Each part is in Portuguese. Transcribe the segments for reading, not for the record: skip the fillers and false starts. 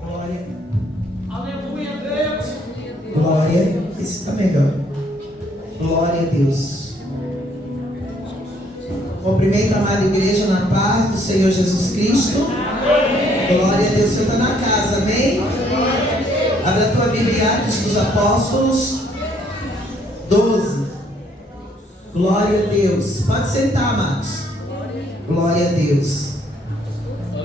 Glória. Aleluia, Deus. Glória. Esse está melhor. Glória a Deus. Cumprimento a amada igreja na paz do Senhor Jesus Cristo. Glória a Deus. Você está na casa, amém? Abra a tua Bíblia, Atos dos Apóstolos 12. Glória a Deus. Pode sentar, amados. Glória a Deus.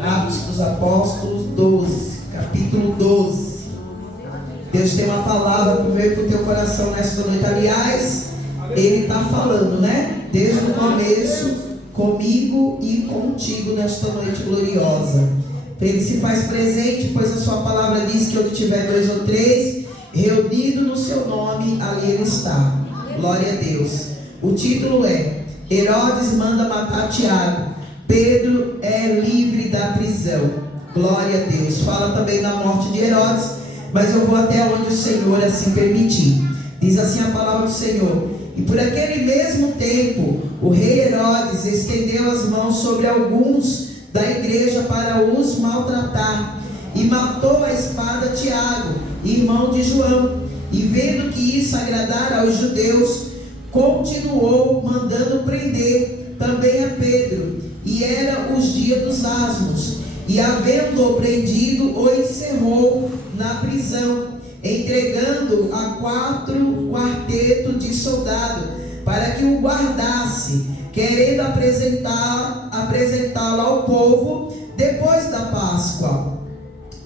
Atos dos Apóstolos 12, capítulo 12. Deus tem uma palavra para o meu e para o teu coração nesta noite. Aliás, Ele está falando, né? Desde o começo, comigo e contigo nesta noite gloriosa. Ele se faz presente, pois a sua palavra diz que onde tiver 2 ou 3 reunido no seu nome, ali Ele está. Glória a Deus. O título é: Herodes manda matar Tiago. Pedro é livre da prisão. Glória a Deus. Fala também da morte de Herodes, mas eu vou até onde o Senhor assim permitir. Diz assim a palavra do Senhor: e por aquele mesmo tempo, o rei Herodes estendeu as mãos sobre alguns da igreja para os maltratar, e matou a espada Tiago, irmão de João. E vendo que isso agradara aos judeus, continuou mandando prender também a Pedro. E era os dias dos asmos, e havendo-o prendido, o encerrou na prisão, entregando a 4 quartetos de soldado para que o guardasse, querendo apresentá-lo ao povo depois da Páscoa.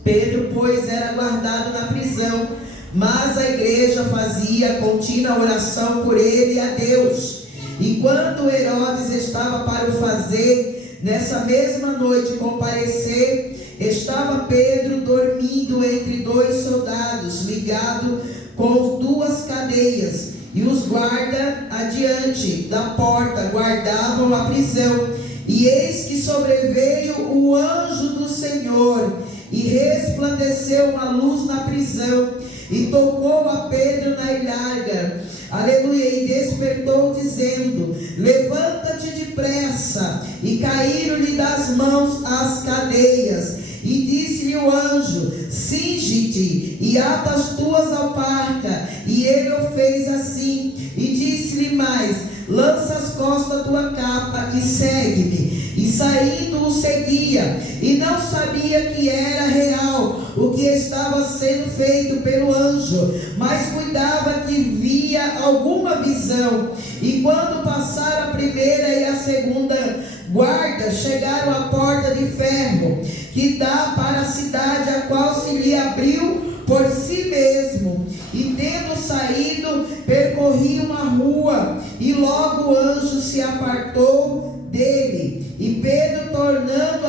Pedro, pois, era guardado na prisão, mas a igreja fazia contínua oração por ele e a Deus. E quando Herodes estava para o fazer, nessa mesma noite comparecer, estava Pedro dormindo entre 2 soldados, ligado com 2 cadeias, e os guardas adiante da porta guardavam a prisão. E eis que sobreveio o anjo do Senhor, e resplandeceu uma luz na prisão, e tocou a Pedro na ilharga, aleluia, e despertou dizendo: levanta-te depressa. E caíram-lhe das mãos as cadeias. E disse-lhe o anjo: cinge-te e ata as tuas alparcas. E ele o fez assim. E disse-lhe mais: lança as costas a tua capa e segue-me. E saindo o seguia, e não sabia que era real o que estava sendo feito pelo anjo, mas cuidava que via alguma visão. E quando passaram a primeira e a segunda guarda, chegaram à porta de ferro que dá para a cidade, a qual se lhe abriu por si mesmo. E tendo saído, percorria uma rua, e logo o anjo se apartou dele. E Pedro, tornando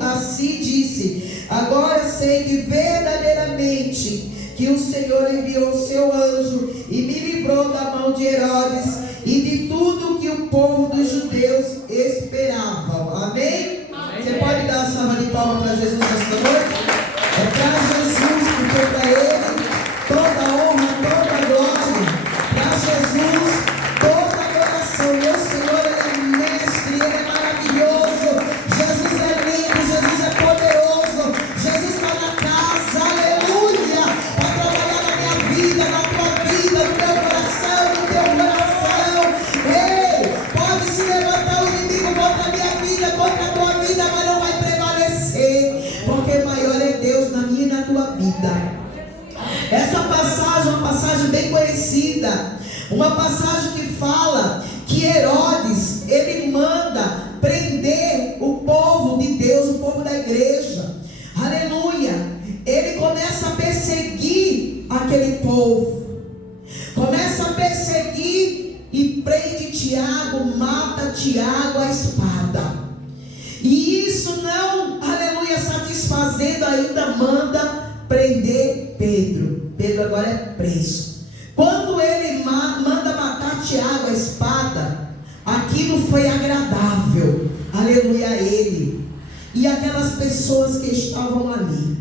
a si, disse: agora sei que verdadeiramente que o Senhor enviou o seu anjo e me livrou da mão de Herodes e de tudo que o povo dos judeus esperavam. Amém? Amém. Você pode dar uma salva de palmas para Jesus esta noite? É para Jesus, porque para Ele toda honra, toda glória. Para Jesus toda adoração. Meu Senhor, Ele é mestre, Ele é maravilhoso. Jesus é lindo, Jesus é poderoso. Jesus está na casa, aleluia, para trabalhar na minha vida, na tua vida, no teu coração, no teu coração. Ei, pode se levantar o inimigo contra a minha vida, contra a tua vida, mas não vai prevalecer, porque maior é Deus na minha e na tua vida. Essa passagem é uma passagem bem conhecida, uma passagem que fala que Herodes, ele manda prender o povo de Deus, o povo da igreja, aleluia. Ele começa a perseguir aquele povo, começa a perseguir e prende Tiago, mata Tiago à espada. E isso não, aleluia, satisfazendo, ainda manda prender Pedro. Pedro agora é preso. Quando ele manda matar Tiago à espada, aquilo foi agradável, aleluia, a ele e aquelas pessoas que estavam ali.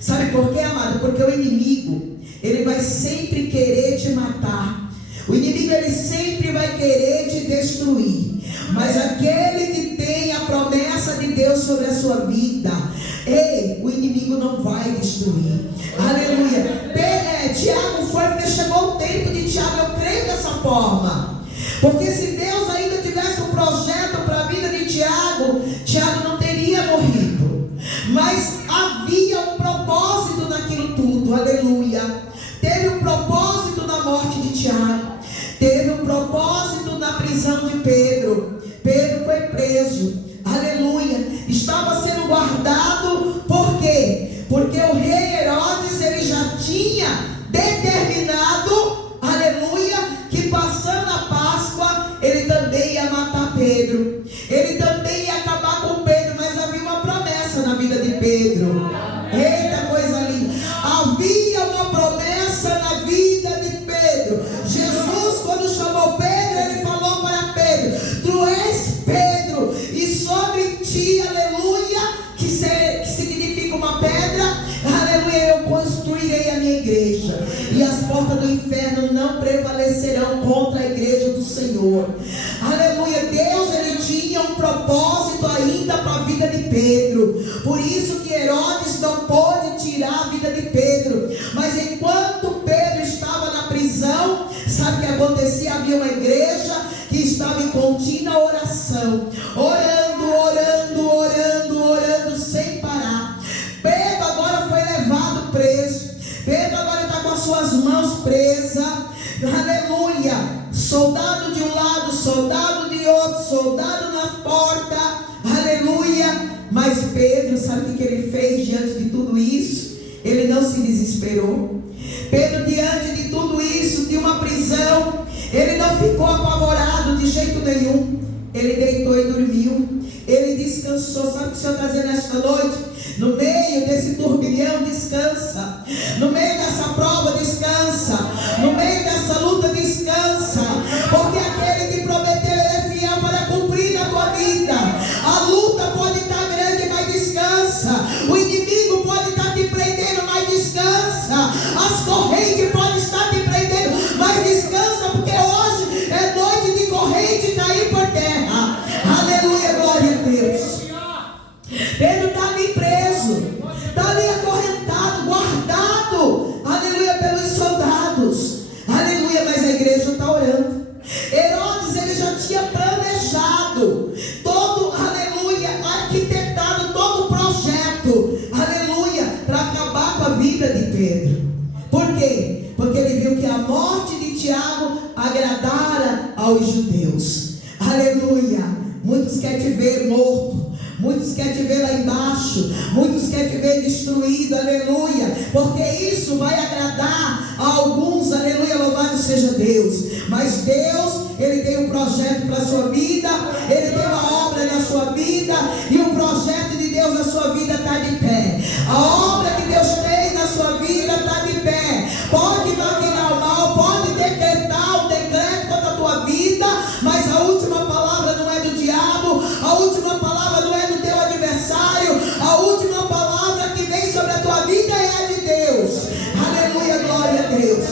Sabe por quê, amado? Porque o inimigo, ele vai sempre querer te matar, O inimigo, ele sempre vai querer te destruir. Mas aquele que tem a promessa de Deus sobre a sua vida, ei, o inimigo não vai destruir. Aleluia. Tiago foi, porque chegou o tempo de Tiago. Eu creio dessa forma. Porque se Deus ainda tivesse um projeto para a vida de Tiago, Tiago não teria morrido. Mas havia um propósito naquilo tudo. Aleluia. Teve um propósito na morte de Tiago. Teve um propósito na prisão de Pedro. Pedro foi preso. Aleluia. Estava sendo guardado. Por quê? Porque o rei Herodes, ele já tinha determinado, aleluia, que passando a Páscoa, ele também ia matar Pedro. Ele também ia acabar com Pedro. Mas havia uma promessa na vida de Pedro. Eita, coisa linda. Havia uma promessa na vida de Pedro. Jesus, quando chamou Pedro, ele falou para Pedro: tu és Pedro, e sobre ti, aleluia, que significa uma pedra, aleluia, eu construirei a minha igreja, e as portas do inferno não prevalecerão contra a igreja do Senhor. Aleluia. Deus, ele tinha um propósito ainda para a vida de Pedro. Por isso que Herodes não pôde tirar a vida de Pedro. Mas enquanto Pedro estava na prisão, sabe o que acontecia? Havia uma igreja que estava em contínua oração, orando sem parar. Pedro agora foi levado preso. Pedro agora está com as suas mãos presas. Aleluia. Soldado de um lado, soldado de outro, soldado na porta. Aleluia. Mas Pedro, sabe o que ele fez diante de tudo isso? Ele não se desesperou. Pedro, diante de tudo isso, de uma prisão, ele não ficou apavorado de jeito nenhum. Ele deitou e dormiu. Ele descansou. Sabe o que o Senhor está dizendo nesta noite? No meio desse turbilhão, descansa. No meio dessa prova, descansa. No meio dessa luta, descansa. Porque aquele que prometeu, ele é fiel para cumprir na tua vida. A luta pode estar grande, mas descansa. O inimigo pode estar te prendendo, mas descansa. As correntes podem estar te prendendo, mas descansa, porque hoje é noite de corrente cair por terra. Aleluia, glória a Deus. Pedro está ali preso, está ali acorrentado, guardado, aleluia, pelos soldados, aleluia, mas a igreja está orando. Herodes, ele já tinha planejado todo, aleluia, arquitetado todo o projeto, aleluia, para acabar com a vida de Pedro. Por quê? Porque ele viu que a morte de Tiago agradara aos judeus. Aleluia. Muitos querem te ver morto, muitos querem te ver lá embaixo, muitos querem te ver destruído, aleluia, porque isso vai agradar a alguns, aleluia, louvado seja Deus. Mas Deus, ele tem um projeto para a sua vida, ele tem uma obra na sua vida, e o projeto de Deus na sua vida está de pé. A obra que Deus tem na sua vida está de pé. Pode maquinar o mal, pode decretar o decreto contra a tua vida, mas a última palavra não é do diabo, a última palavra não é do teu adversário, a última palavra que vem sobre a tua vida é a de Deus. Aleluia, glória a Deus.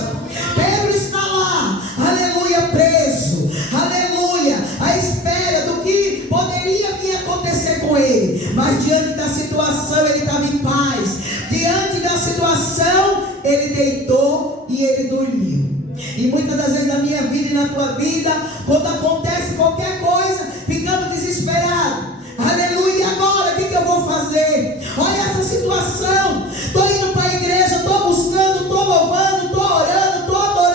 Pedro está lá, aleluia, preso, aleluia, à espera do que poderia vir acontecer com ele. Mas diante da situação, ele estava em paz. Diante da situação, ele deitou e ele dormiu. E muitas das vezes na minha vida e na tua vida, quando acontece qualquer coisa, ficamos desesperados. Aleluia, e agora o que eu vou fazer? Olha essa situação. Estou indo para a igreja, estou buscando, estou louvando, estou orando, estou adorando.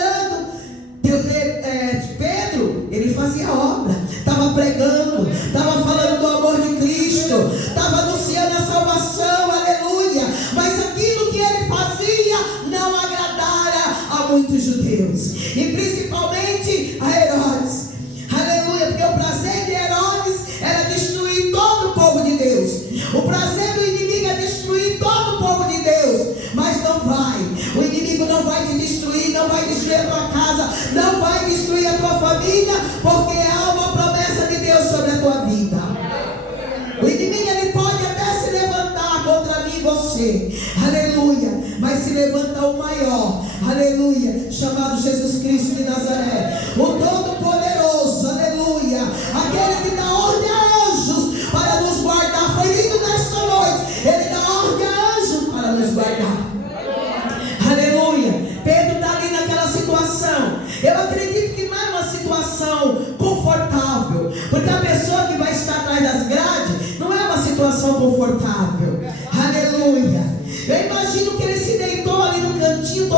Pedro, ele fazia obra, estava pregando, estava falando do amor de Cristo, estava anunciando a salvação, aleluia. Mas aquilo que ele fazia não agradara a muitos judeus, e principalmente a Herodes. Aleluia, porque o prazer de Herodes era destruir todo o povo de Deus. O prazer do inimigo é destruir todo o povo de Deus. Mas não vai. O inimigo não vai te destruir, não vai destruir a tua casa, não vai destruir a tua família, porque há uma promessa de Deus sobre a tua vida. O inimigo, ele pode até se levantar contra mim e você, aleluia, mas se levanta o maior, aleluia, chamado Jesus Cristo de Nazaré.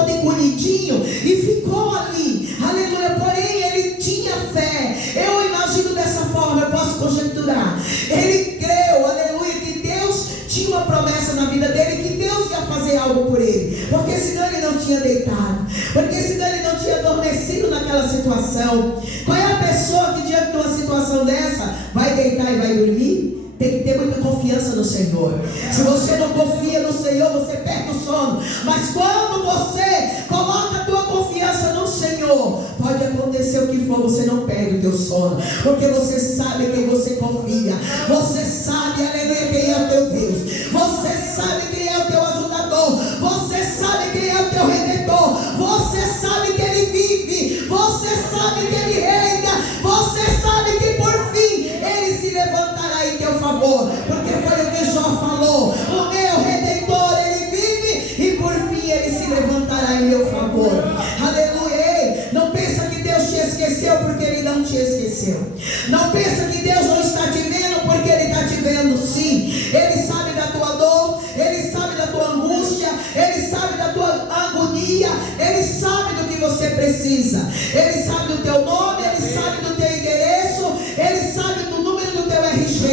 todo encolhidinho e ficou ali, aleluia. Porém ele tinha fé. Eu imagino dessa forma, eu posso conjecturar. Ele creu, aleluia, que Deus tinha uma promessa na vida dele, que Deus ia fazer algo por ele, porque senão ele não tinha deitado, porque senão ele não tinha adormecido naquela situação. Qual é a pessoa que diante de uma situação dessa vai deitar e vai dormir? Tem que ter muita confiança no Senhor. Se você não confia no Senhor, você perde o sono. Mas quando você coloca a tua confiança no Senhor, pode acontecer o que for, você não perde o teu sono, porque você sabe quem você confia. Você sabe, aleluia, quem é o teu Deus. Você sabe quem é o teu ajudador. Você sabe quem é o teu redentor. Você sabe que Ele vive. Você sabe que Ele reina. Você sabe que por fim Ele se levantará em teu favor, porque foi o que Jó falou: o meu redentor, Ele vive, e por fim Ele se levantará em meu favor. Aleluia. Ei, não pensa que Deus te esqueceu, porque Ele não te esqueceu. Não pensa que Deus não está te vendo, porque Ele está te vendo sim. Ele sabe da tua dor, Ele sabe da tua angústia, Ele sabe da tua agonia, Ele sabe do que você precisa. Ele sabe do teu nome, Ele sabe do teu endereço, Ele sabe do número do teu RG.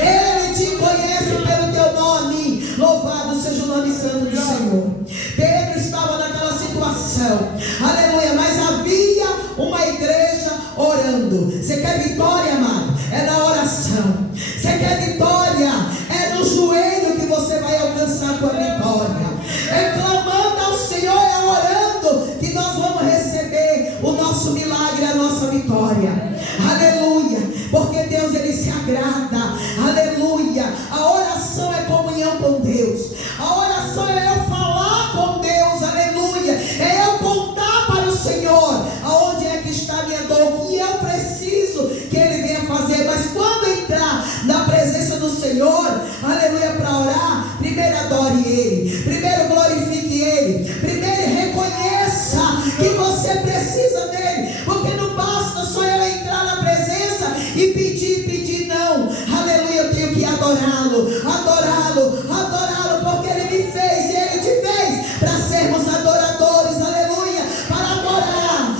Ele te conhece pelo teu nome. Louvado seja o nome santo do Senhor. Pedro estava naquela situação, aleluia, mas havia uma igreja orando. Você quer vitória, amado? É na oração. Você quer vitória? É no joelho que você vai alcançar a tua vitória. É clamando ao Senhor, é orando, que nós vamos receber o nosso milagre, a nossa vitória. Aleluia. Porque Deus, Ele se agrada. Aleluia. A oração é comunhão com Deus. A oração é eu falar com Deus. Aleluia. É eu contar para o Senhor aonde é que está a minha dor, o que eu preciso que Ele venha fazer. Mas quando entrar na presença do Senhor, aleluia, para orar, primeiro adore Ele, primeiro glorifique Ele, primeiro reconheça que você precisa dEle, porque não basta só eu entrar na presença e pedir, não. Aleluia, eu tenho que adorá-lo, porque Ele me fez e Ele te fez para sermos adoradores. Aleluia, para adorar.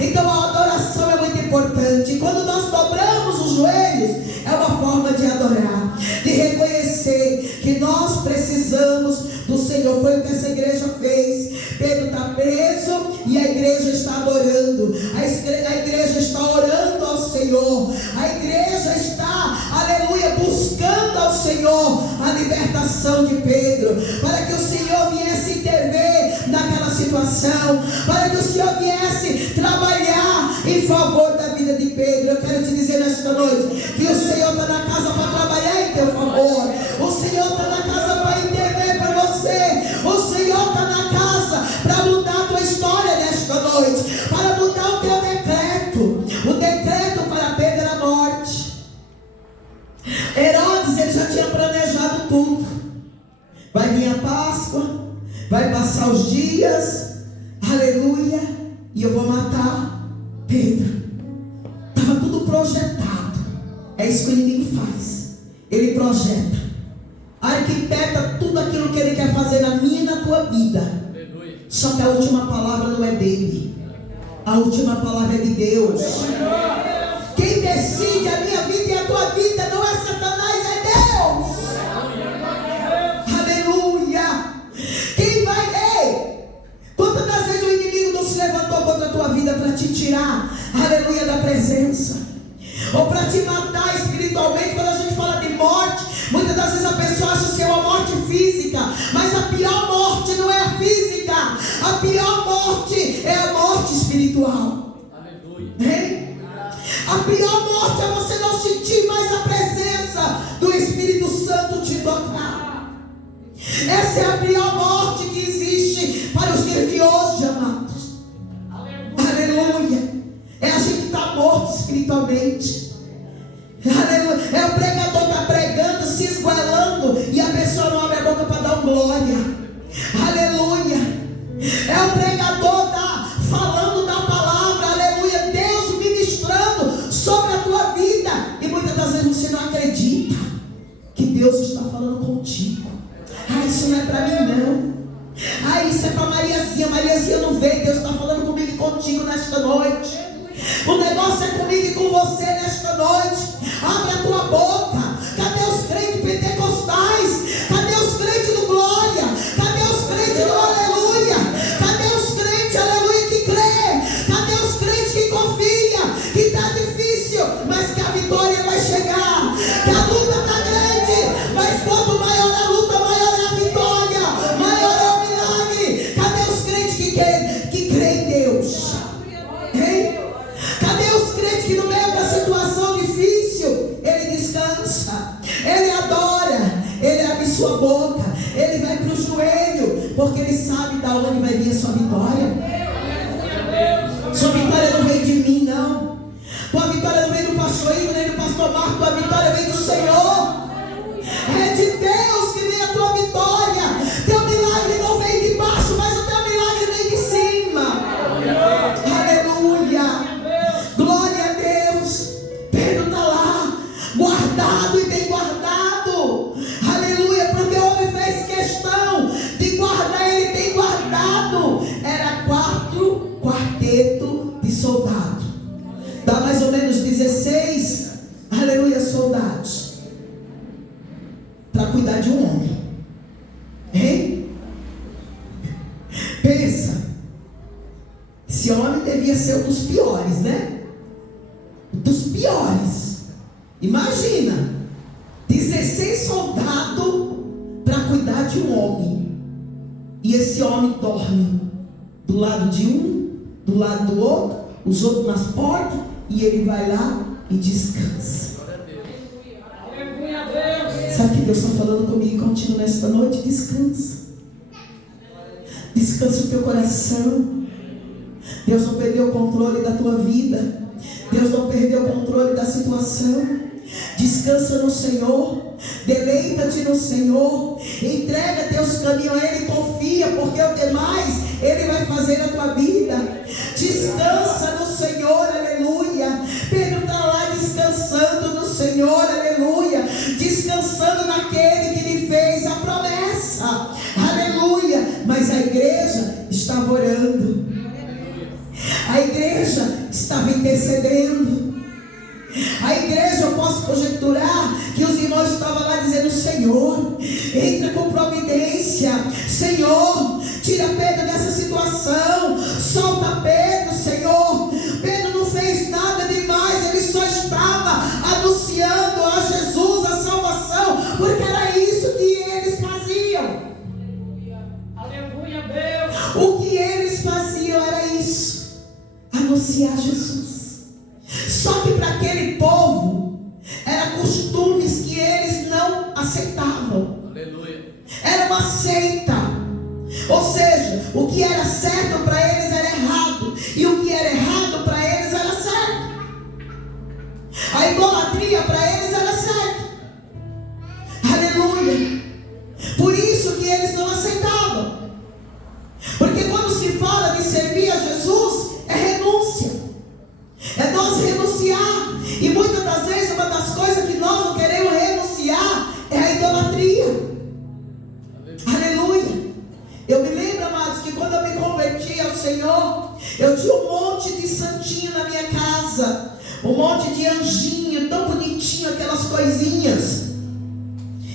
Então a adoração é muito importante. Quando nós dobramos os joelhos, é uma forma de adorar, de reconhecer que nós precisamos do Senhor. Foi o que essa igreja fez. Pedro está preso e a igreja está adorando. A igreja está orando ao Senhor. A igreja está, aleluia, buscando ao Senhor a libertação de Pedro, para que o Senhor viesse intervir naquela situação, para que o Senhor viesse trabalhar em favor da vida de Pedro. Eu quero te dizer nesta noite que o Senhor está na casa para trabalhar em teu favor. O Senhor está na casa para intervir para você. O Senhor está na casa para mudar a tua história nesta noite, para mudar o teu decreto. O decreto para Pedro era a morte. Herodes, ele já tinha planejado tudo. Vai vir a Páscoa, vai passar os dias, aleluia, e eu vou matar Pedro. Estava tudo projetado. É isso que o inimigo faz. Ele projeta, arquiteta tudo aquilo que ele quer fazer na minha e na tua vida. Só que a última palavra não é dele, a última palavra é de Deus. Quem decide a minha vida e a tua vida não é Satanás, é Deus. Aleluia. Quem vai, quantas das vezes o inimigo não se levantou contra a tua vida para te tirar, aleluia, da presença, ou para te matar espiritualmente? Quando a gente fala de morte, muitas das vezes a pessoa acha que é uma morte física, mas a pior morte não é a física, a pior morte é a morte espiritual. Aleluia. A pior morte é você não sentir mais a presença do Espírito Santo te tocar. Essa é a pior morte que existe para os dias de hoje, amados. Aleluia. É a gente estar morto espiritualmente. Aleluia. É o pregador que está pregando, se esgoelando, e a pessoa não abre a boca para dar um glória. Aleluia. É o pregador falando da palavra, aleluia, Deus ministrando sobre a tua vida, e muitas das vezes você não acredita que Deus está falando contigo. Isso não é para mim não. Isso é para com você nesta noite. Abre a tua boca. Cadê os crentes pentecostais? Cadê os crentes do glória? Cadê os crentes do aleluia? Cadê os crentes, aleluia, que crê? Cadê os crentes que confiam? Que está difícil, mas que a vitória vai chegar. Que a luta está grande, mas quanto maior a luta, maior é a vitória, maior é o milagre. Cadê os crentes que creem em Deus? Hein? Cadê os crentes que no meio da situação difícil, ele descansa, ele adora, ele abre sua boca, ele vai para o joelho, porque ele sabe da onde vai vir a sua vitória. Sua vitória não vem de mim, não. Tua vitória não vem do pastor Igor, nem do pastor Marco. Tua vitória vem do Senhor. É de Deus que vem a tua vitória. Teu milagre não vem de baixo, mas o teu milagre vem de cima. Aleluia. Glória a Deus. Pedro está lá, guardado e bem guardado. Aleluia, porque o homem fez questão de guardar ele bem guardado. Era 4 quartetos de soldado. Dá mais ou menos 16, aleluia, soldados para cuidar de um homem. Hein? Pensa, esse homem devia ser um dos piores, né? Dos piores. Imagina, 16 soldados para cuidar de um homem. E esse homem dorme do lado de um, do lado do outro, os outros nas portas, e ele vai lá e descansa. Sabe que Deus está falando comigo e contigo nesta noite? Descansa. Descansa o teu coração. Deus não perdeu o controle da tua vida. Deus não perdeu o controle da situação. Descansa no Senhor. Deleita-te no Senhor. Entrega teus caminhos a Ele. Confia, porque o demais Ele vai fazer na tua vida. Descansa no Senhor, aleluia. Pedro está lá descansando no Senhor, aleluia. Descansando naquele que lhe fez a promessa, aleluia. Mas a igreja estava orando, a igreja estava intercedendo. A igreja, eu posso conjecturar que os irmãos estavam lá dizendo: Senhor, entra com providência. Senhor, tira Pedro dessa situação. Solta Pedro, Senhor. Pedro não fez nada demais, ele só estava anunciando a Jesus a salvação, porque era isso que eles faziam. Aleluia, Deus. O que eles faziam era isso: anunciar Jesus. Só que para aquele povo eram costumes que eles não aceitavam. Aleluia. Era uma seita. Ou seja, o que era certo para eles era errado, e o que era errado para eles era certo. A idolatria para eles era certo. Aleluia. Por isso que eles não aceitavam. Porque quando se fala de servir a Jesus, é renúncia. É nós renunciar. E muitas das vezes uma das coisas que nós não queremos renunciar é a idolatria. Aleluia. Eu me lembro, amados, que quando eu me converti ao Senhor, eu tinha um monte de santinho na minha casa, um monte de anjinho tão bonitinho, aquelas coisinhas.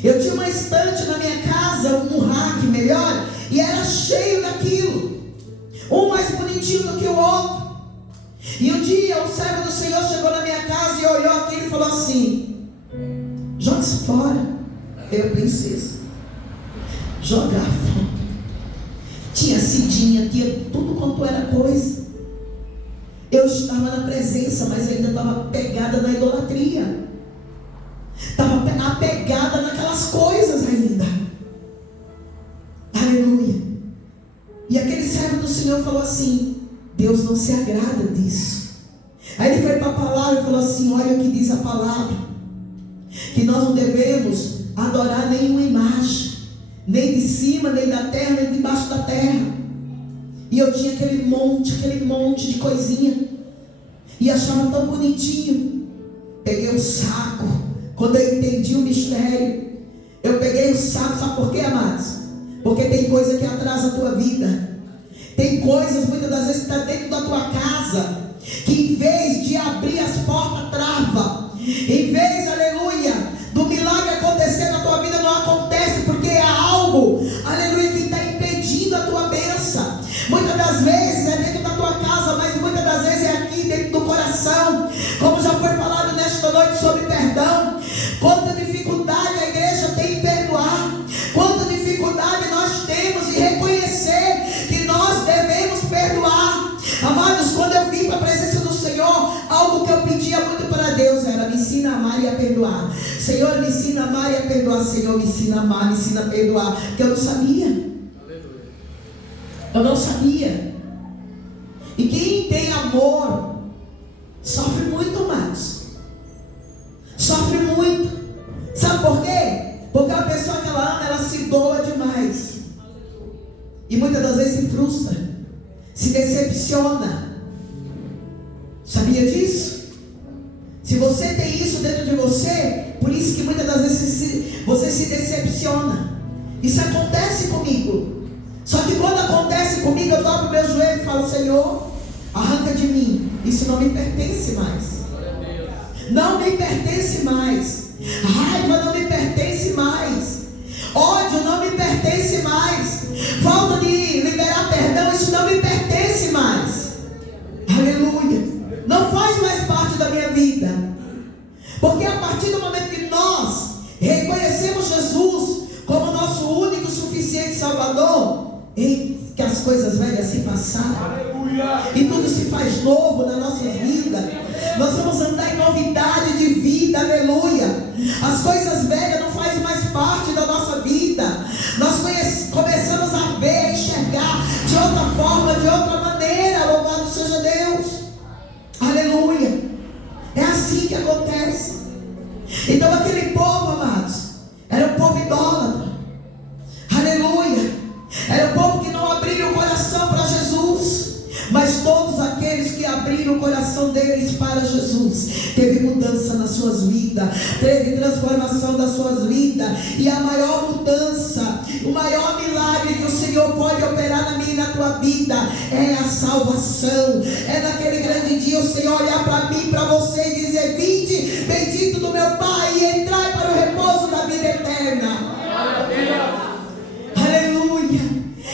Eu tinha uma estante na minha casa, um rack melhor, e era cheio daquilo, um mais bonitinho do que o outro. E um dia o servo do Senhor chegou na minha casa e olhou aquilo e falou assim: joga isso fora. Eu, princesa, jogar fora. Tinha cidinha, tinha tudo quanto era coisa. Eu estava na presença, mas ainda estava pegada na idolatria. Estava apegada naquelas coisas ainda. Aleluia. E aquele servo do Senhor falou assim: Deus não se agrada disso. Aí ele foi para a palavra e falou assim: olha o que diz a palavra, que nós não devemos adorar nenhuma imagem, nem de cima, nem da terra, nem debaixo da terra. E eu tinha aquele monte de coisinha, e achava tão bonitinho. Peguei um saco. Quando eu entendi o mistério, eu peguei o saco. Sabe por quê, amados? Porque tem coisa que atrasa a tua vida. Tem coisas muitas das vezes que está dentro da tua casa, que em vez de abrir as portas Amados, quando eu vim para a presença do Senhor, algo que eu pedia muito para Deus era: me ensina a amar e a perdoar. Senhor, me ensina a amar e a perdoar. Senhor, me ensina a amar, me ensina a perdoar. Porque eu não sabia. Eu não sabia. E quem tem amor sofre muito, amados. Sofre muito. Sabe por quê? Porque a pessoa que ela ama, ela se doa demais. E muitas das vezes se frustra, se decepciona. Sabia disso? Se você tem isso dentro de você, por isso que muitas das vezes você se decepciona. Isso acontece comigo. Só que quando acontece comigo, eu dobro meu joelho e falo: Senhor, arranca de mim. Isso não me pertence mais. Não me pertence mais. Raiva não me pertence mais. Ódio não me pertence mais. Falta de liberar perdão, isso não me pertence mais. Aleluia. Não faz mais parte da minha vida. Porque a partir do momento que nós reconhecemos Jesus como nosso único e suficiente Salvador, que as coisas velhas se passaram. Aleluia. E tudo se faz novo na nossa vida. Nós vamos andar em novidade de vida. Aleluia. As coisas velhas não fazem mais parte da nossa vida. Nós começamos a ver, a enxergar de outra forma, de outra maneira. Louvado seja Deus. Aleluia. É assim que acontece. Então aquele povo, amados, era um povo idólatra. Aleluia. Era um povo que não abriu o coração para Jesus. Mas todos aqueles que abriram o coração deles para Jesus, teve mudança nas suas vidas, teve transformação das suas vidas. E a maior mudança, o maior milagre que o Senhor pode operar na minha e na tua vida é a salvação. É naquele grande dia o Senhor olhar para mim, para você e dizer: vinde, bendito do meu Pai, e entrai para o repouso da vida eterna. Aleluia.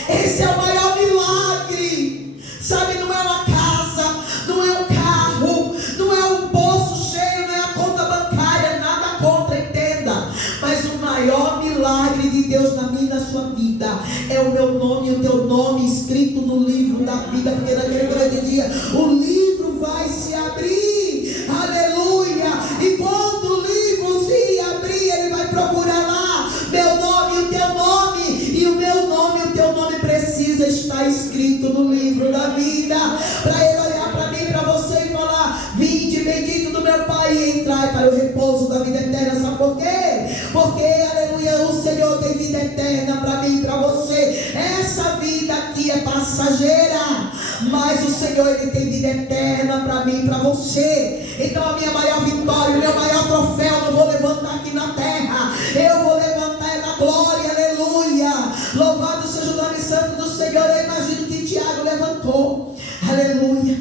Esse é o maior milagre. Sabe, não é uma casa, não é um carro, não é um bolso cheio, não é a conta bancária, nada contra, entenda. Mas o maior milagre de Deus na minha e na sua vida é o meu nome e o teu nome escrito no livro da vida. Porque naquele grande dia o livro vai se abrir. Aleluia. E quando o livro se abrir, ele vai procurar lá meu nome e o teu nome. E o meu nome e o teu nome precisa estar escrito no livro da vida, para ele olhar para mim e para você e falar: vinde, bendito do meu Pai, e entrai para o repouso da vida eterna. Sabe por quê? Porque, aleluia, o Senhor tem vida eterna para mim e para você. Essa vida aqui é passageira, mas o Senhor, ele tem vida eterna para mim e para você. Então a minha maior vitória, o meu maior troféu, eu não vou levantar aqui na terra, eu vou levantar na glória. Aleluia. Louvado seja o nome santo do Senhor. Eu imagino que Tiago levantou, aleluia,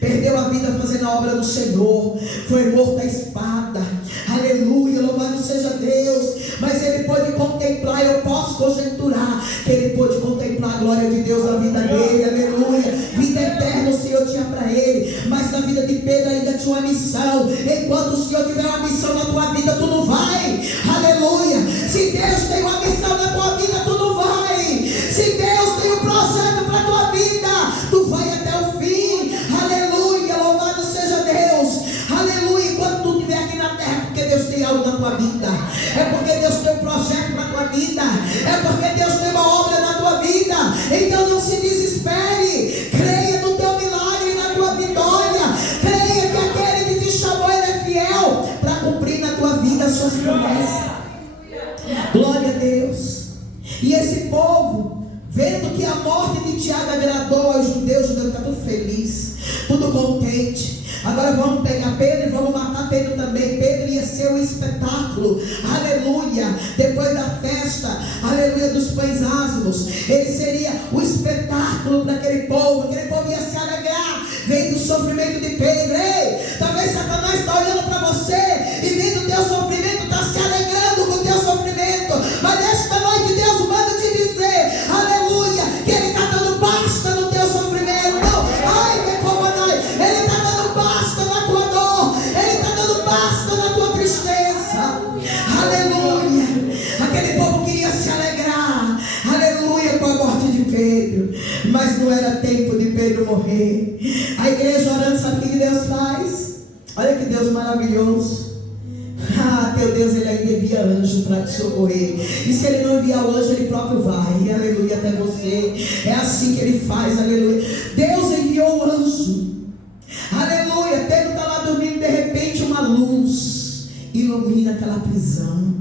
perdeu a vida fazendo a obra do Senhor, foi morto à espada, aleluia, louvado seja Deus. Mas ele pôde contemplar, eu posso conjecturar que ele pôde contemplar a glória de Deus na vida dele, aleluia. Vida eterna o Senhor tinha para ele, mas na vida de Pedro ainda tinha uma missão. Enquanto o Senhor tiver uma missão na tua vida, tu não vai, aleluia. Se Deus tem uma missão na tua vida, tu não vai. Se Deus tem um projeto para a tua vida, tu vai até o fim. Aleluia, louvado seja Deus. Aleluia, enquanto tu estiver aqui na terra, porque Deus tem algo na tua vida. É porque Deus tem um projeto para a tua vida. É porque Deus tem uma obra na tua vida. Então não se desespere. Creia no teu milagre e na tua vitória. Creia que aquele que te chamou, ele é fiel para cumprir na tua vida as suas promessas. Glória a Deus. E esse povo, vendo que a morte de Tiago agradou aos judeus, o judeu está tudo feliz, tudo contente. Agora vamos pegar Pedro e vamos matar Pedro também. Pedro ia ser um espetáculo, aleluia. Depois da festa, aleluia, dos pães ázimos, ele seria o espetáculo para aquele povo ia se alegrar, vendo o sofrimento de Pedro. Ei, talvez Satanás está olhando para você e vendo o teu sofrimento, está se alegrando com o teu sofrimento. Mas nesta noite Deus manda te dizer, aleluia, que ele está dando basta no teu sofrimento. Ai, ele está dando basta na tua dor, ele está dando basta na tua tristeza. Aleluia. Aquele povo queria se alegrar, aleluia, com a morte de Pedro, mas não era tempo de Pedro morrer. A igreja orando, sabe o que Deus faz? Olha que Deus maravilhoso. Teu Deus, ele ainda envia anjo para te socorrer. E se ele não enviar o anjo, ele próprio vai, aleluia, até você. É assim que ele faz, aleluia. Deus enviou o anjo, aleluia. Pedro está lá dormindo, de repente uma luz ilumina aquela prisão.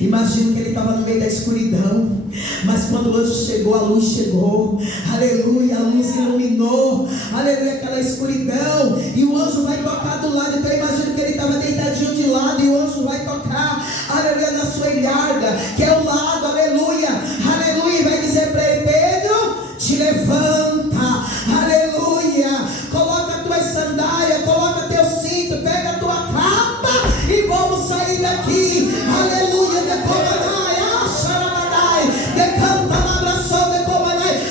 Imagino que ele estava no meio da escuridão, mas quando o anjo chegou, a luz chegou, aleluia, a luz iluminou, aleluia, aquela escuridão, e o anjo vai tocar do lado. Então eu imagino que ele estava deitadinho de lado, e o anjo vai tocar, aleluia, na sua ilharga, que é o lado, aleluia, aleluia, e vai dizer para ele: Pedro, te levanta, aleluia, coloca as tuas sandálias, coloca teu cinto, pega a tua capa, e vamos sair daqui, aleluia.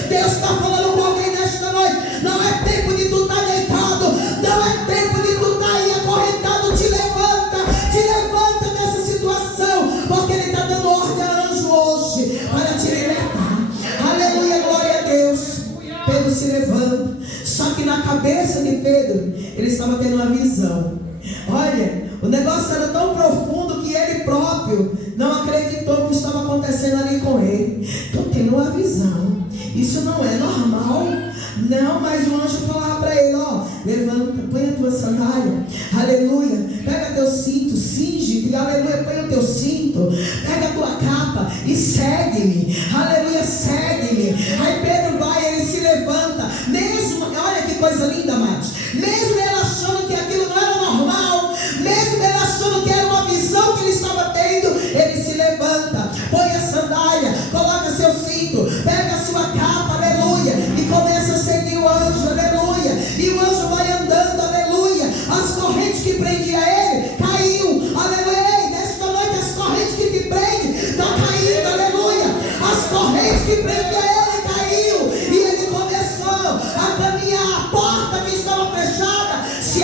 Deus está falando com alguém nesta noite. Não é tempo de tu estar deitado, não é tempo de tu estar aí acorrentado. Te levanta dessa situação, porque ele está dando ordem a anjo hoje para te libertar. Aleluia, glória a Deus. Pedro se levanta, só que na cabeça de Pedro ele estava tendo uma visão. Olha, o negócio era tão profundo que ele próprio não acreditou que estava acontecendo ali com ele. Estou tendo uma visão. Isso não é normal. Não, mas o anjo falava para ele: ó, levanta, põe a tua sandália, aleluia, pega teu cinto, cinge-te, aleluia, põe o teu cinto, pega a tua capa e segue-me, aleluia, segue-me. Aí Pedro vai, ele se levanta, mesmo, olha que coisa linda, amados, mesmo ele achando que aquilo não era normal, mesmo ele achando que era uma visão que ele estava tendo, ele se levanta, põe a sandália, coloca seu cinto, pega a sua capa, aleluia, e começa a seguir o anjo, aleluia, e o anjo vai andando, aleluia, as correntes que prendiam ele, caiu, aleluia. Ei, nesta noite as correntes que te prendem, está caindo, aleluia, as correntes que prendiam ele, caiu, e ele começou a caminhar. A porta que estava fechada se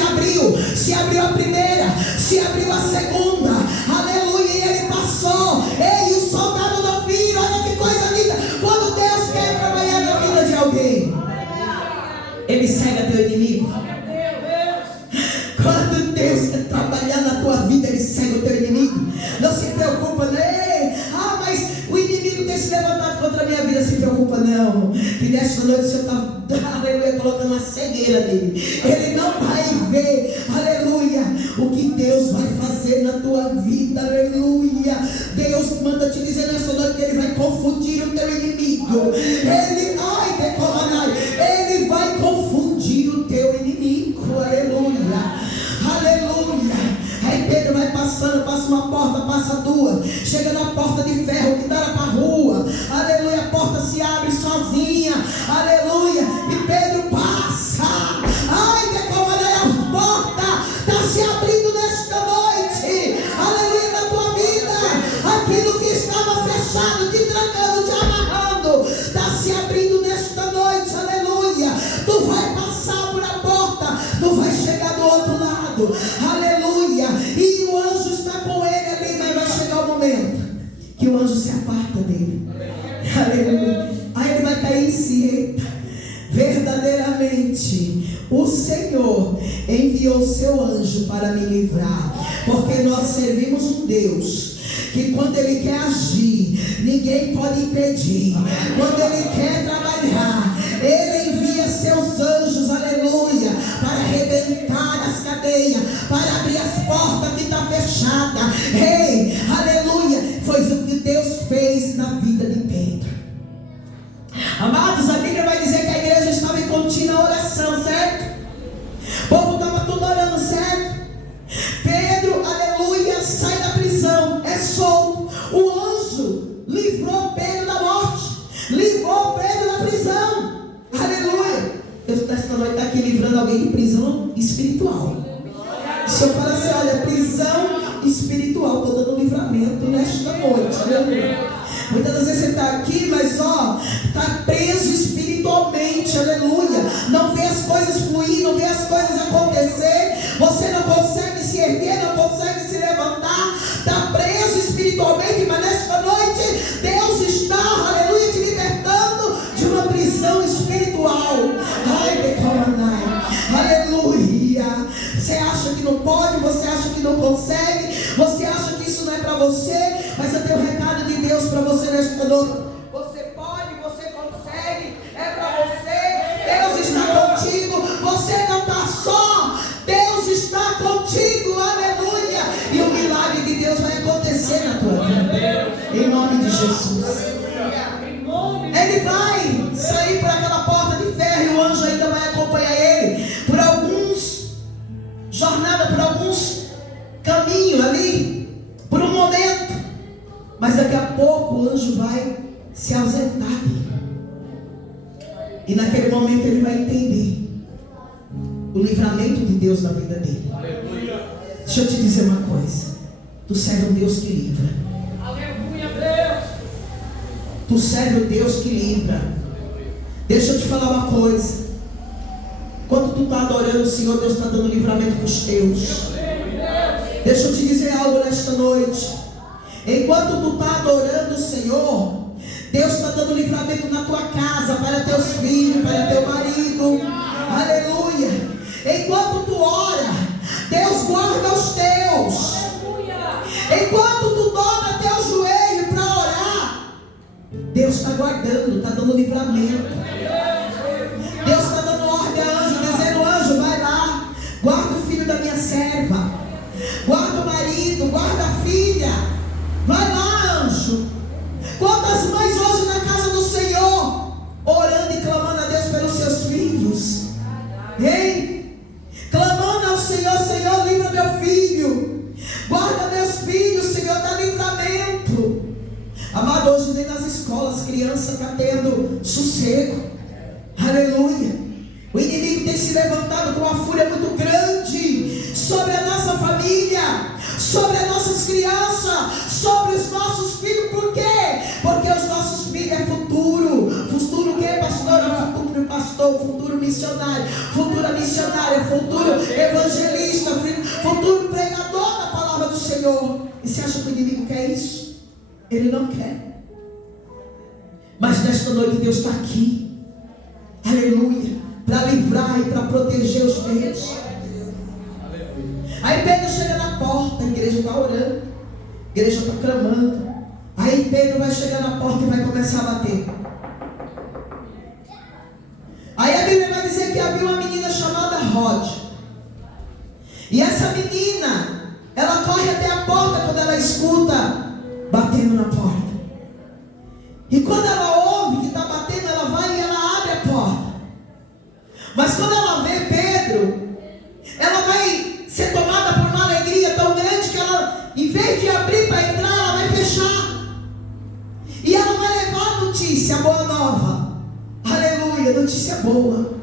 abriu a primeira, se abriu a segunda, aleluia, e ele passou. Ei, o soldado do filho, olha que coisa linda, quando Deus quer trabalhar na vida de alguém, ele cega teu inimigo. Quando Deus quer trabalhar na tua vida, ele cega o teu inimigo. Não se preocupa, né? Mas o inimigo tem se levantado contra a minha vida. Se preocupa não, que nesta noite o Senhor está, aleluia, colocando uma cegueira nele. Ele não vai ver, aleluia, o que Deus vai fazer na tua vida, aleluia. Deus manda te dizer nesta noite que ele vai confundir o teu inimigo. Ele vai confundir o teu inimigo, aleluia, aleluia. Aí Pedro vai passando, passa uma porta, passa duas, chega na porta de ferro que dá para a rua, aleluia, a porta se abre sozinha, aleluia, e Pedro passa. Ai, a porta está se abrindo nesta noite, aleluia, na tua vida. Aquilo que estava fechado, te trancando, te amarrando, está se abrindo nesta noite, aleluia. Tu vai passar por a porta, tu vai chegar do outro lado, aleluia, e o anjo está com ele ali, mas vai chegar o momento que o anjo se aparta dele, aleluia. Aí ele vai cair em si. Eita, verdadeiramente o Senhor enviou seu anjo para me livrar, porque nós servimos um Deus que quando ele quer agir, ninguém pode impedir. Quando ele quer trabalhar, ele envia seus anjos, aleluia, para arrebentar as cadeias, para abrir as portas que estão fechadas. Ei, aleluia, foi o que Deus fez na vida de Pedro. Amados, a Bíblia vai dizer que a igreja estava em contínua oração, certo? O povo estava tudo orando, certo? Pedro, aleluia, sai da prisão, é solto. O anjo livrou Pedro da morte, livrou Pedro da prisão, aleluia. Deus nesta noite está aqui livrando alguém de prisão espiritual. Se eu falar assim, olha, prisão espiritual, estou dando livramento nesta noite, aleluia. Muitas vezes você está aqui, mas está preso espiritualmente, aleluia. Não vê as coisas fluir, não vê as coisas acontecer. Você não consegue se erguer, não consegue se levantar. Está preso espiritualmente, mas nesta noite Deus está, aleluia, te libertando de uma prisão espiritual. Ai, que não pode, você acha que não consegue, você acha que isso não é para você, mas eu tenho um recado de Deus para você nesta noite. Você pode, você consegue, é para você. Deus está contigo, você não está só, Deus está contigo, aleluia. E o milagre de Deus vai acontecer na tua vida, em nome de Jesus. Ele vai sair por aquela porta de ferro e o anjo ainda vai acompanhar ele por alguns jornada, por alguns caminhos ali, por um momento, mas daqui a pouco o anjo vai se ausentar dele. E naquele momento ele vai entender o livramento de Deus na vida dele. Aleluia. Deixa eu te dizer uma coisa: tu serve um Deus que livra. Aleluia, Deus. Tu serve um Deus que livra. Deixa eu te falar uma coisa: quando tu está adorando o Senhor, Deus está dando livramento para os teus. Deixa eu te dizer algo nesta noite: enquanto tu está adorando o Senhor, Deus está dando livramento na tua casa, para teus filhos, para teu marido. Aleluia. Enquanto tu ora, Deus guarda os teus. Enquanto tu dobra teu joelho para orar, Deus está guardando, está dando livramento. Deus está dando ordem a anjo, dizendo: anjo, vai lá, guarda o filho da minha serva, guarda o marido, guarda a filha. Vai lá, anjo. Quantas mães hoje na casa do Senhor, orando e clamando a Deus pelos seus filhos? Ei, clamando ao Senhor: Senhor, livra meu filho, guarda meus filhos, Senhor, dá livramento. Amado, hoje dentro das escolas, criança está tendo sossego. Aleluia. O inimigo tem se levantado com uma fúria muito grande sobre a nossa família, sobre as nossas crianças, sobre os nossos filhos. Por quê? Porque os nossos filhos é futuro. Futuro o quê, pastor? Futuro pastor, futuro missionário, futura missionária, futuro evangelista, futuro pregador da palavra do Senhor. E você acha que o inimigo quer isso? Ele não quer. Mas nesta noite Deus está aqui, aleluia, para livrar e para proteger os teus. Aí Pedro chega na porta, a igreja está orando, a igreja está clamando. Aí Pedro vai chegar na porta e vai começar a bater. Aí a Bíblia vai dizer que havia uma menina chamada Rod. E essa menina, ela corre até a porta quando ela escuta batendo na porta. E quando ela ouve que está batendo, ela vai e ela abre a porta. Mas quando ela vê Pedro, ela vai ser tomada por uma alegria tão grande que ela, em vez de abrir para entrar, ela vai fechar. E ela vai levar a notícia, a boa nova. Aleluia, notícia boa.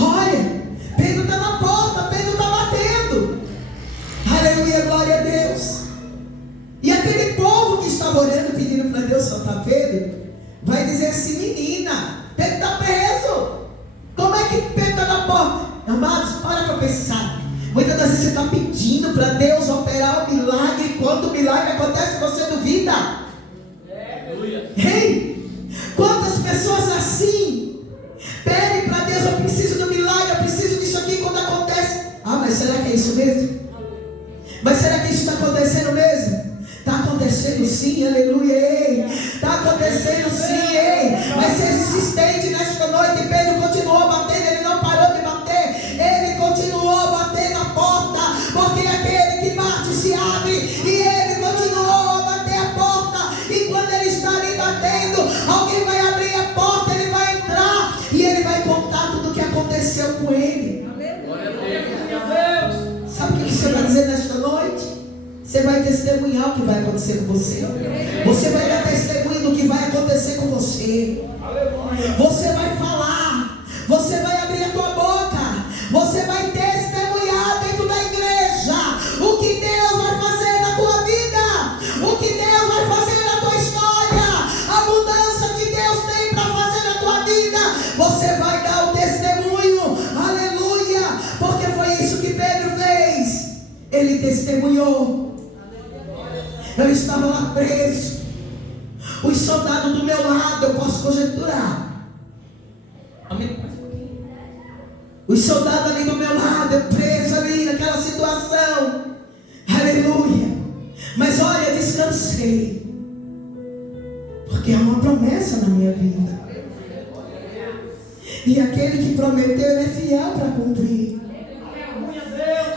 Olha, Pedro está na porta, Pedro está batendo. Aleluia, glória a Deus. E aquele povo que estava orando, pedindo para Deus soltar Pedro, vai dizer assim: menina, Pedro está preso. Como é que Pedro está na porta? Amados, para pensar. Muitas das vezes você está pedindo para Deus operar o milagre, e quando o milagre acontece, você duvida. Ei, quantas pessoas assim pedem para Deus: eu preciso do milagre, eu preciso disso aqui. Quando acontece, mas será que é isso mesmo? Mas será que isso está acontecendo mesmo? Está acontecendo sim, aleluia. Está acontecendo sim, mas seja insistente nesta noite. Pedro continuou batendo, ele não parou de bater, ele continuou a bater na porta, porque aquele que bate se abre, e ele continuou a bater a porta. E quando ele está ali batendo, alguém vai abrir a porta, ele vai entrar e ele vai contar tudo o que aconteceu com ele. Sabe o que você vai dizer nesta noite? Você vai testemunhar o que vai acontecer com você. Você vai dar testemunho do que vai acontecer com você. Você vai falar. Você vai abrir a tua boca. Você vai testemunhar dentro da igreja o que Deus vai fazer na tua vida, o que Deus vai fazer na tua história, a mudança que Deus tem para fazer na tua vida. Você vai dar o testemunho. Aleluia. Porque foi isso que Pedro fez. Ele testemunhou. Eu estava lá preso. Os soldados do meu lado, eu posso conjecturar. Amém? Os soldados ali do meu lado, eu preso ali naquela situação. situação. Aleluia. Mas olha, descansei, porque há uma promessa na minha vida. E aquele que prometeu, ele é fiel para cumprir.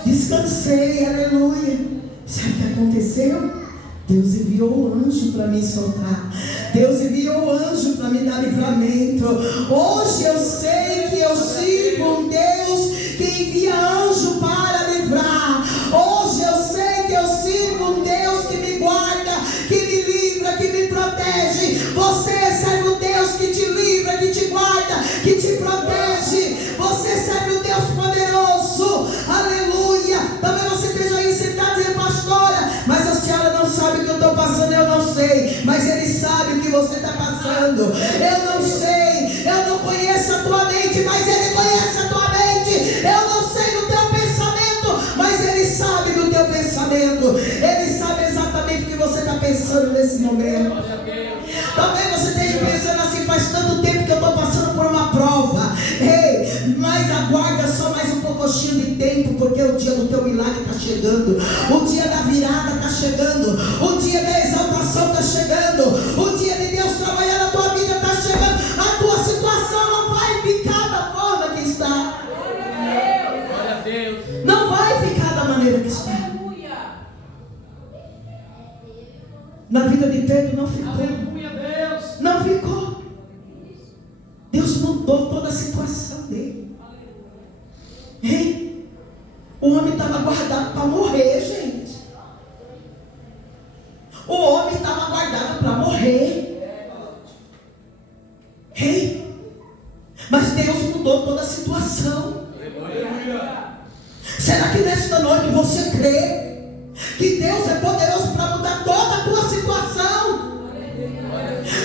Descansei, aleluia. Sabe o que aconteceu? Deus enviou o anjo para me soltar. Deus enviou o anjo para me dar livramento. Hoje eu sei que eu sirvo um Deus que envia anjo para livrar. Hoje eu sei que eu sirvo um Deus que me guarda, que me livra, que me protege. Você serve um Deus que te livra, que te guarda, que te protege. Você serve um Deus poderoso. Aleluia. Talvez você esteja aí sentado dizendo: pastora, mas a senhora não sabe o que eu estou passando. Eu não sei, mas Ele sabe o que você está passando. Eu não sei, eu não conheço a tua mente, mas Ele conhece a tua mente. Eu não sei do teu pensamento, mas Ele sabe do teu pensamento. Ele sabe exatamente o que você está pensando nesse momento. Talvez você esteja pensando assim: faz tanto tempo que eu estou passando por uma prova. Ei, mas aguarda só mais um pouquinho de tempo, porque o dia do teu milagre está chegando. O dia da virada está chegando. O dia da exaltação está chegando. O dia de Deus trabalhar na tua vida está chegando. A tua situação não vai ficar da forma que está. Glória a Deus. Não vai ficar da maneira que está. Na vida de Pedro não ficou. Aleluia, Deus. Não ficou. Deus mudou toda a situação dele. Hein? O homem estava guardado para morrer, gente. O homem estava guardado para morrer. Hein? Mas Deus mudou toda a situação. Aleluia. Será que nesta noite você crê que Deus é poderoso para mudar toda a tua situação?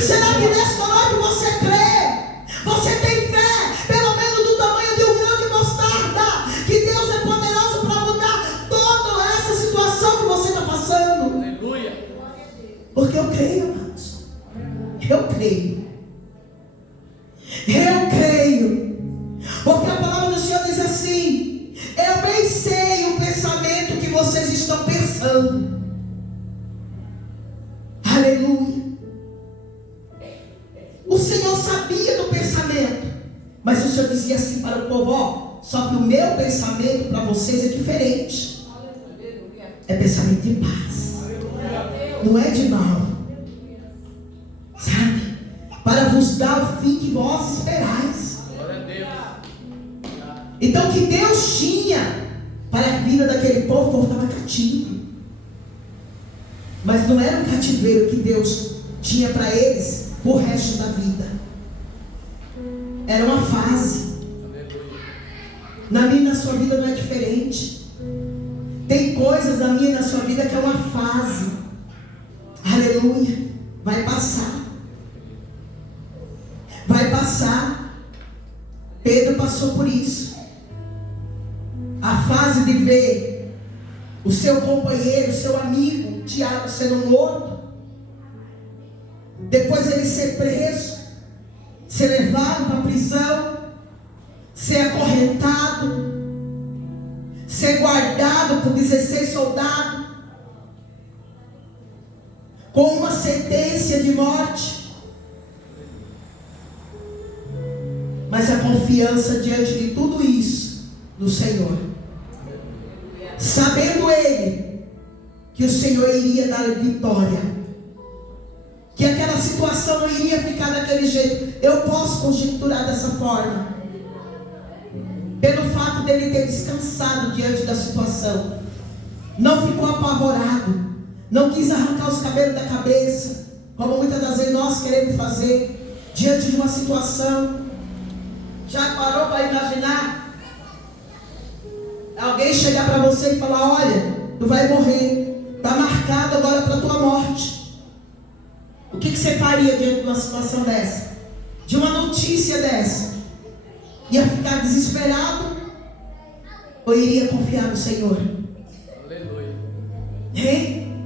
Será que nesta noite você crê? Você tem fé, pelo menos do tamanho de um grão de mostarda, que Deus é poderoso para mudar toda essa situação que você está passando? Aleluia. Porque eu creio, amados. Eu creio. Eu creio. Porque a palavra do Senhor diz assim: eu bem sei o pensamento que vocês estão pensando. Aleluia. O Senhor sabia do pensamento, mas o Senhor dizia assim para o povo: ó, só que o meu pensamento para vocês é diferente. É pensamento de paz, não é de mal, sabe? Para vos dar o fim que vós esperais. Glória a Deus. Então, o que Deus tinha para a vida daquele povo, o povo estava cativo. Mas não era um cativeiro que Deus tinha para eles o resto da vida. Era uma fase. Na minha e na sua vida não é diferente. Tem coisas na minha e na sua vida que é uma fase. Aleluia. Vai passar. Vai passar. Pedro passou por isso. A fase de ver o seu companheiro, o seu amigo Tiago sendo morto. Depois ele ser preso, ser levado para a prisão, ser acorrentado, ser guardado por 16 soldados, com uma sentença de morte. Mas a confiança diante de tudo isso no Senhor, sabendo ele que o Senhor iria dar vitória, que aquela situação não iria ficar daquele jeito. Eu posso conjecturar dessa forma, pelo fato dele ter descansado diante da situação. Não ficou apavorado, não quis arrancar os cabelos da cabeça, como muitas das vezes nós queremos fazer diante de uma situação. Já parou para imaginar alguém chegar para você e falar: olha, tu vai morrer, está marcado agora para a tua morte? O que você faria diante de uma situação dessa? De uma notícia dessa? Ia ficar desesperado? Ou iria confiar no Senhor? Aleluia. Hein?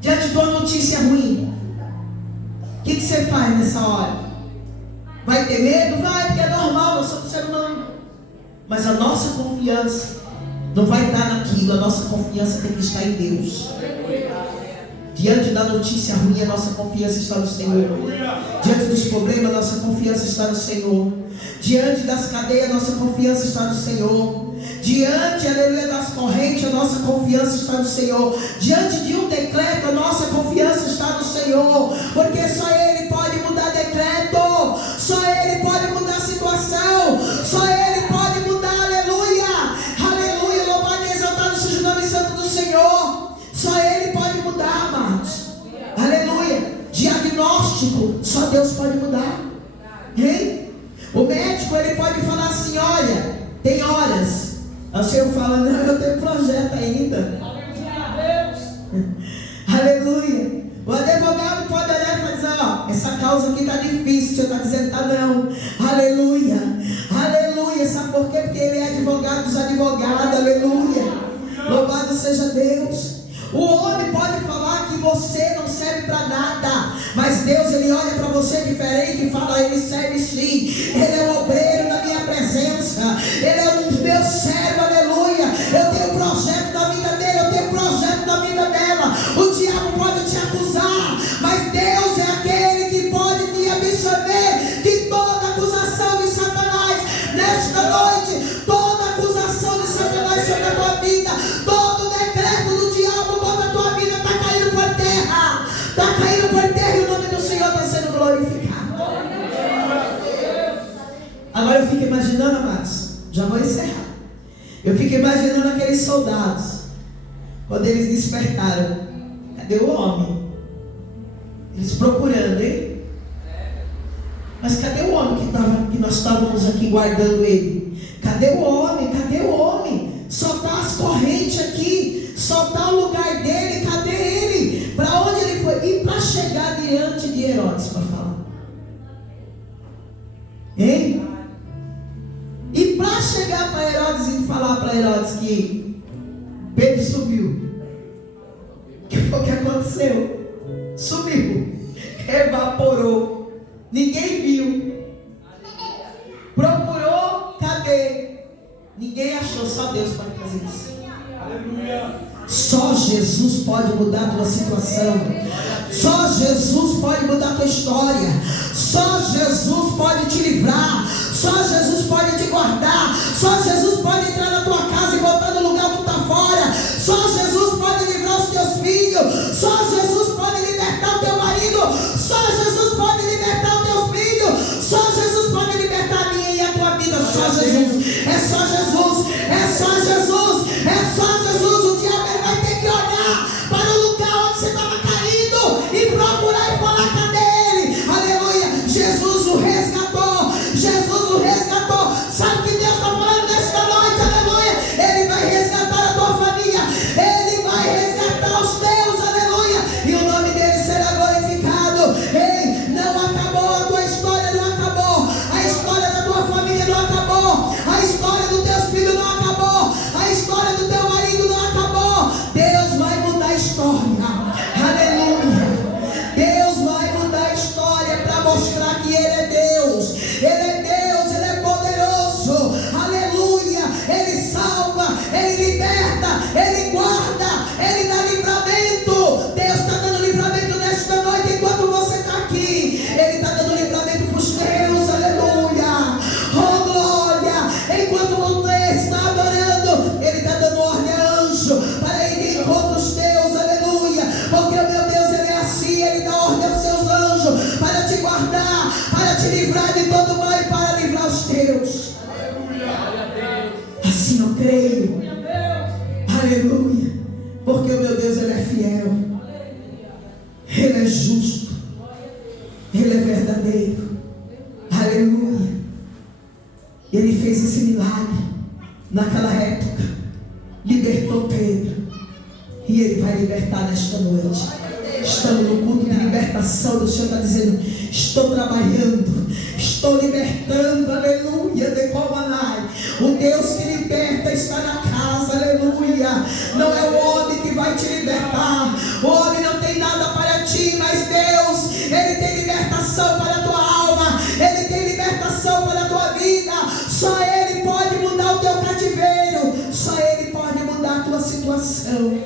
Diante de uma notícia ruim, o que você faz nessa hora? Vai ter medo? Vai, porque é normal, nós somos seres humanos. Mas a nossa confiança não vai estar naquilo. A nossa confiança tem que estar em Deus. Diante da notícia ruim, a nossa confiança está no Senhor. Diante dos problemas, a nossa confiança está no Senhor. Diante das cadeias, a nossa confiança está no Senhor. Diante, aleluia, das correntes, a nossa confiança está no Senhor. Diante de um decreto, a nossa confiança está no Senhor. Porque só Ele pode mudar decreto. Só Ele pode mudar situação. Só Ele pode mudar, aleluia. Aleluia, louvado e exaltado seja o nome santo do Senhor. Só Ele pode mudar, amados. Aleluia. Diagnóstico, só Deus pode mudar. Hein? O médico, ele pode falar assim: olha, tem horas. O Senhor fala: não, eu tenho projeto ainda. Aleluia. O advogado pode olhar e dizer: ó, essa causa aqui está difícil. O Senhor está dizendo: tá não. Aleluia. Aleluia. Sabe por quê? Porque Ele é advogado dos advogados. Aleluia. Louvado seja Deus. O homem pode falar que você não serve para nada, mas Deus, Ele olha para você diferente e fala: Ele serve sim. Ele é o obreiro da minha presença. Ele é o meu servo, aleluia. Eu tenho projeto na vida dele, eu tenho projeto na vida dela. O diabo pode te acusar, mas Deus é aquele que pode te absolver de toda acusação de Satanás. Nesta noite, toda acusação de Satanás sobre a tua vida, todo decreto do diabo contra a tua vida está caindo por terra. Está caindo por terra e o nome do Senhor está sendo glorificado. Agora eu fico imaginando, amados, já vou encerrar. Eu fico imaginando aqueles soldados, quando eles despertaram. Cadê o homem? Eles procurando, hein? Mas cadê o homem que nós estávamos aqui guardando ele? Cadê o homem? Cadê o homem? Só está as correntes aqui, só está o lugar dele. Cadê ele? Para onde ele foi? E para chegar diante de Herodes para falar? Hein? E para chegar para Herodes e falar para Herodes que Pedro sumiu. O que foi que aconteceu? Sumiu. Evaporou. Ninguém viu. Procurou. Cadê? Ninguém achou. Só Deus pode fazer isso. Aleluia. Só Jesus pode mudar a tua situação. Só Jesus pode mudar a tua história. Só Jesus pode te livrar. Só Jesus pode te guardar. Só Jesus pode entrar na tua casa e botar no lugar que tu está fora. Só Jesus pode livrar os teus filhos. Só Jesus pode libertar o teu marido. Só Jesus pode libertar os teus filhos. Só Jesus pode libertar a minha e a tua vida. Só Jesus. É só Jesus. É só Jesus. É só Jesus. O diabo ele vai ter que olhar para o lugar onde você estava caído e procurar e falar: cadê ele? Aleluia. Jesus o resgatou. Jesus o resgatou. Sabe o que Deus está falando nesta noite? Aleluia. Ele vai resgatar a tua família. Ele vai resgatar os teus. Aleluia. E o nome dele será glorificado. Ei, não acabou a tua história, não acabou. A história da tua família não acabou. A história dos teus filhos não acabou. A história do teu marido não acabou. Deus vai mudar a história. Aleluia. Deus vai mudar a história para mostrar que Ele é Deus. Ele é Deus, Ele é poderoso. Aleluia. Ele salva, Ele liberta, Ele guarda, Ele dá livramento. Deus está dando livramento nesta noite enquanto você está aqui. Ele está dando livramento para os teus. Aleluia. Oh glória. Enquanto você está adorando, Ele está dando ordem a anjo para ir de encontro aos teus. Aleluia. Porque o meu Deus, Ele é assim. Ele dá ordem aos seus anjos para te guardar, para te livrar de todo mal e para livrar os teus. Assim eu creio. Aleluia. Porque o meu Deus, Ele é fiel. Ele é justo. Ele é verdadeiro. Aleluia. Ele fez esse milagre naquela época. Libertou Pedro. E Ele vai libertar nesta noite. Estamos no culto de libertação. O Senhor está dizendo: estou trabalhando, estou libertando. Aleluia. Decomanai. O Deus que liberta está na casa. Aleluia. Não é o homem que vai te libertar. O homem não tem nada para ti, mas Deus, Ele tem libertação para a tua alma. Ele tem libertação para a tua vida. Só Ele pode mudar o teu cativeiro. Só Ele pode situação.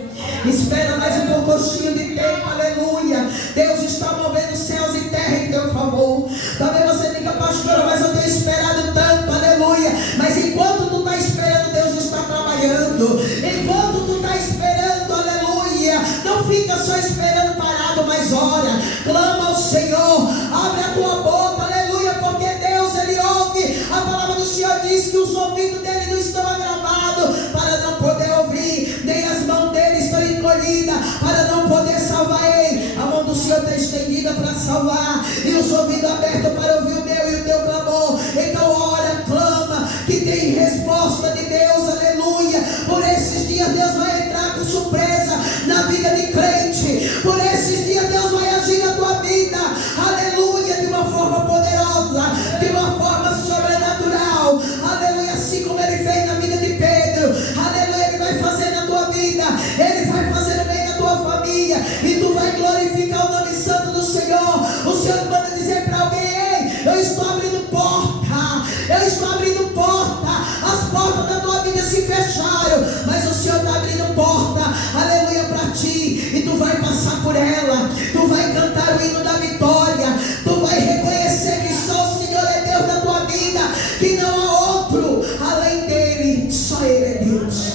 Espera mais um pouquinho de tempo, aleluia. Deus está movendo céus e terra em teu favor. Talvez você diga, pastora, mas eu tenho esperado tanto, aleluia. Mas enquanto tu está esperando, Deus está trabalhando. Enquanto tu está esperando, aleluia, não fica só esperando parado, mas ora, clama ao Senhor, abre a tua boca, aleluia, porque Deus, Ele ouve. A palavra do Senhor diz que os ouvidos dele não estão agravados para não poder ouvir, nem as mãos dele estão encolhidas para não poder salvar ele. A mão do Senhor está estendida para salvar, e os ouvidos abertos para ouvir o meu e o teu clamor. Então ora, clama, que tem resposta de Deus, aleluia. Por esses dias Deus vai entrar com surpresa na vida de crente. Por esses dias Deus vai agir na tua vida, aleluia, de uma forma poderosa, de uma forma sobrenatural, aleluia, assim como Ele fez na vida de Pedro, aleluia, Ele vai fazer na tua vida, Ele vai fazer no meio da tua família, e tu vai glorificar o nome santo do Senhor. O Senhor manda dizer para alguém: ei, eu estou abrindo porta, eu estou abrindo porta. As portas da tua vida se fecharam, mas o Senhor está abrindo porta, aleluia, para ti, e tu vai passar por ela, tu vai cantar o hino da vitória, tu vai reconhecer que só o Senhor é Deus da tua vida, que não há outro além dele. Só Ele é Deus,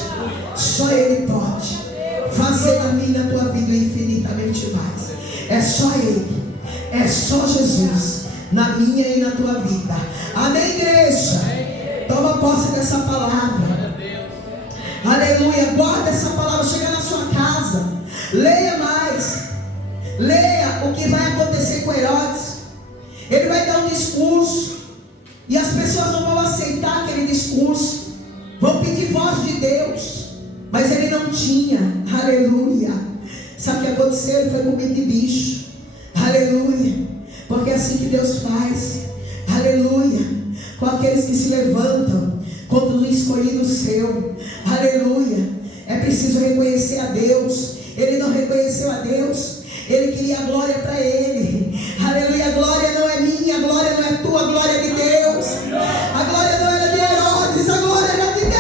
só Ele pode fazer na minha e na tua vida infinitamente mais. É só Ele, é só Jesus na minha e na tua vida. Amém, igreja? Toma posse dessa palavra, aleluia. Guarda essa palavra, chega na sua casa, leia mais, leia o que vai acontecer com Herodes. Ele vai dar um discurso, e as pessoas não vão aceitar aquele discurso, vão pedir voz de Deus, mas ele não tinha, aleluia. Sabe o que aconteceu? Ele foi comido de bicho, aleluia, porque é assim que Deus faz, aleluia, com aqueles que se levantam contra o escolhido seu, aleluia. É preciso reconhecer a Deus. Ele não reconheceu a Deus, ele queria a glória para ele, aleluia. A glória não é minha, a glória não é tua, a glória é de Deus. A glória não era de Herodes, a glória era de Deus.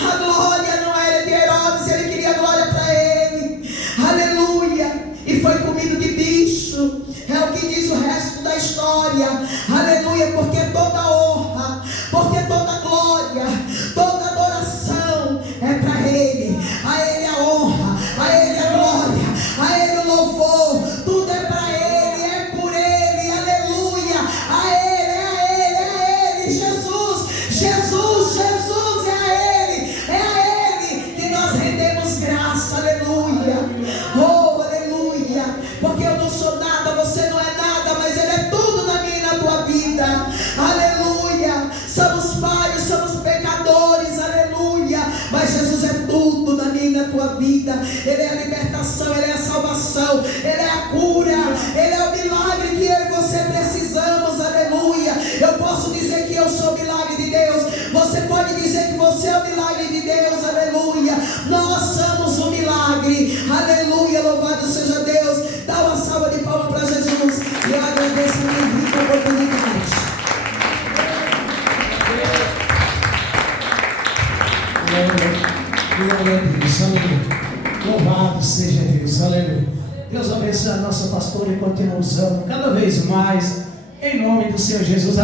A glória não era de Herodes, ele queria a glória para ele, aleluia. E foi comido de bicho, é o que diz o resto da história, aleluia. Porque toda honra, porque toda glória, toda adoração é para Ele. A Ele a honra, a Ele a glória, a Ele o louvor. Tudo é para Ele, é por Ele, aleluia. A Ele, Jesus, Jesus, Jesus, é a Ele que nós rendemos graça, aleluia. Oh, aleluia. Porque eu não sou nada, você não é nada, mas Ele é tudo na minha e na tua vida, aleluia. Somos falhos, somos pecadores, aleluia, mas Jesus é tudo na minha e na tua vida. Ele é a libertação, Ele é a salvação, Ele é a cura, Ele é o milagre que eu e você precisamos, aleluia. Eu posso dizer que eu sou o milagre de Deus, você pode dizer que você é o milagre de Deus, aleluia. Nós somos o milagre, aleluia, louvado seja Deus. Dá uma salva de palmas para Jesus, e eu agradeço a minha rica oportunidade. Glória a Deus, aleluia. Louvado seja Deus, aleluia. Deus abençoe a nossa pastora e continue usando cada vez mais, em nome do Senhor Jesus.